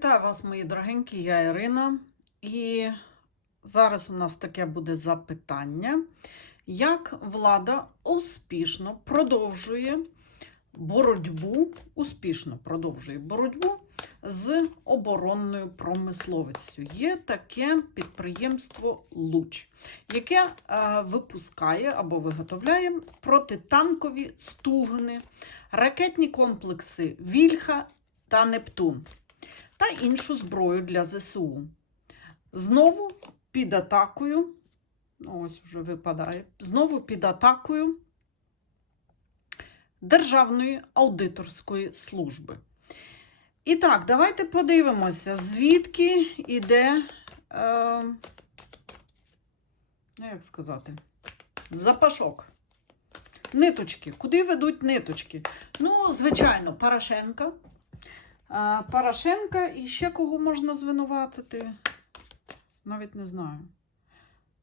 Вітаю вас, мої дорогенькі, я Ірина. І зараз у нас таке буде запитання, як влада успішно продовжує боротьбу, успішно продовжує боротьбу з оборонною промисловістю. Є таке підприємство Луч, яке е, випускає або виготовляє протитанкові стугни, ракетні комплекси Вільха та Нептун та іншу зброю для ЗСУ. Знову під атакою, ось вже випадає, знову під атакою Державної аудиторської служби. І так, давайте подивимося, звідки йде, е, ну, як сказати, запашок. Ниточки. Куди ведуть ниточки? Ну, звичайно, Порошенка. Порошенка і ще кого можна звинуватити? Навіть не знаю.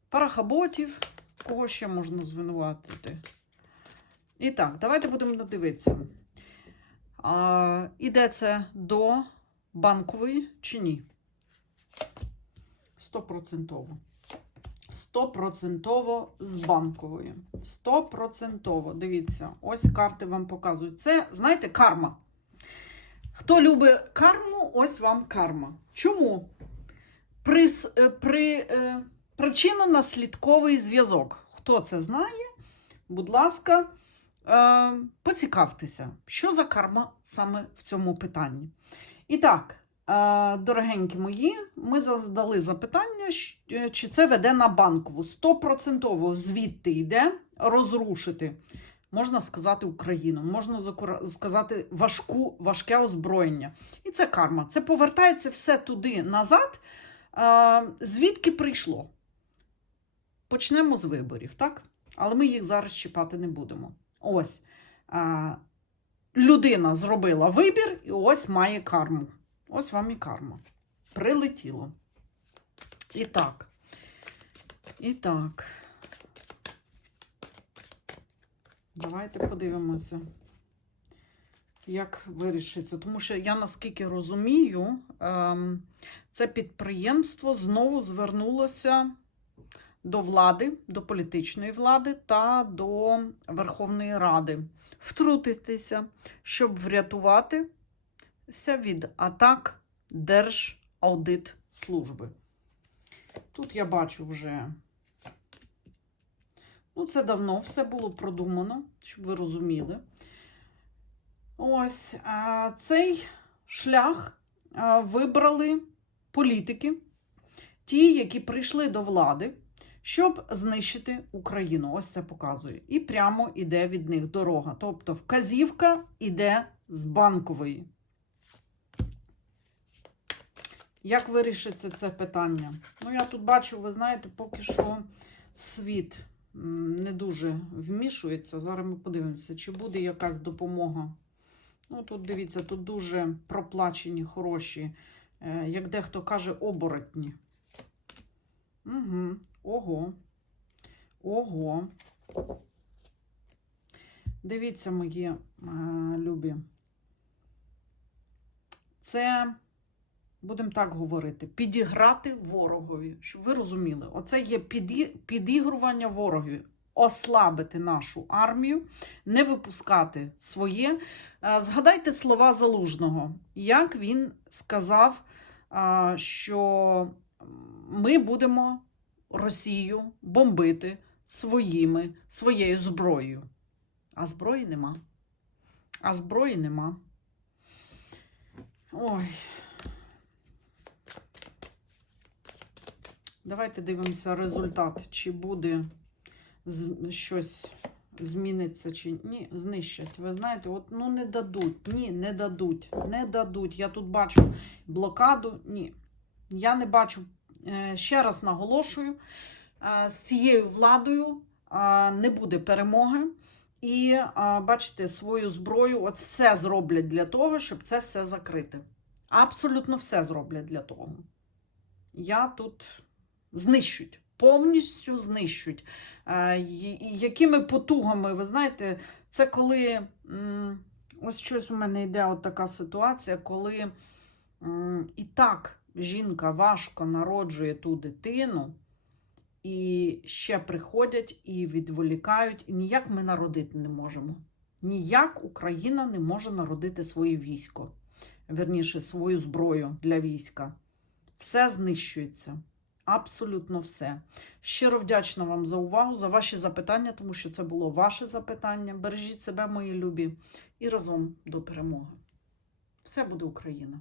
Парахаботів, кого ще можна звинуватити? І так, давайте будемо дивитися. А, Іде це до банкової чи ні? Стопроцентово. Стопроцентово з банкової. Стопроцентово. Дивіться, ось карти вам показують. Це, знаєте, карма. Хто любить карму, ось вам карма. Чому? При, при, е, Причинно-наслідковий зв'язок. Хто це знає, будь ласка, е, поцікавтеся, що за карма саме в цьому питанні. І так, е, дорогенькі мої, ми задали запитання, чи це веде на банкову. Стопроцентово звідти йде розрушити можна сказати Україну, можна сказати важку, важке озброєння. І це карма. Це повертається все туди назад, звідки прийшло. Почнемо з виборів, так? Але ми їх зараз чіпати не будемо. Ось людина зробила вибір, і ось має карму. Ось вам і карма. Прилетіло. І так. І так. Давайте подивимося, як вирішиться. Тому що я наскільки розумію, ем, це підприємство знову звернулося до влади, до політичної влади та до Верховної Ради втрутитися, щоб врятуватися від атак Держаудитслужби. Тут я бачу вже. Ну, це давно все було продумано, щоб ви розуміли. Ось цей шлях вибрали політики, ті, які прийшли до влади, щоб знищити Україну. Ось це показує. І прямо йде від них дорога. Тобто вказівка йде з банкової. Як вирішиться це питання? Ну, я тут бачу, ви знаєте, поки що світ не дуже вмішується. Зараз ми подивимося, чи буде якась допомога. Ну, Тут дивіться, тут дуже проплачені, хороші, е, як дехто каже, оборотні. Угу, Ого. Ого. Дивіться, мої е, любі. Це будемо так говорити, підіграти ворогові, щоб ви розуміли, оце є підігрування ворогові. Ослабити нашу армію, не випускати своє. Е, згадайте слова Залужного, як він сказав, е, що ми будемо Росію бомбити своїми, своєю зброєю. А зброї нема. А зброї нема. Ой. Давайте дивимося результат, чи буде щось зміниться, чи ні, знищать. Ви знаєте, от ну не дадуть. Ні, не дадуть. Не дадуть. Я тут бачу блокаду. Ні. Я не бачу. Е, ще раз наголошую: е, з цією владою е, не буде перемоги. І бачите, свою зброю от все зроблять для того, щоб це все закрити. Абсолютно все зроблять для того. Я тут знищуть, повністю знищуть. Е, якими потугами, ви знаєте, це коли ось щось у мене йде от така ситуація, коли І так жінка важко народжує ту дитину, і ще приходять і відволікають. І ніяк ми народити не можемо. Ніяк Україна не може народити своє військо, верніше, свою зброю для війська. Все знищується. Абсолютно все. Щиро вдячна вам за увагу, за ваші запитання, тому що це було ваше запитання. Бережіть себе, мої любі, і разом до перемоги. Все буде Україна!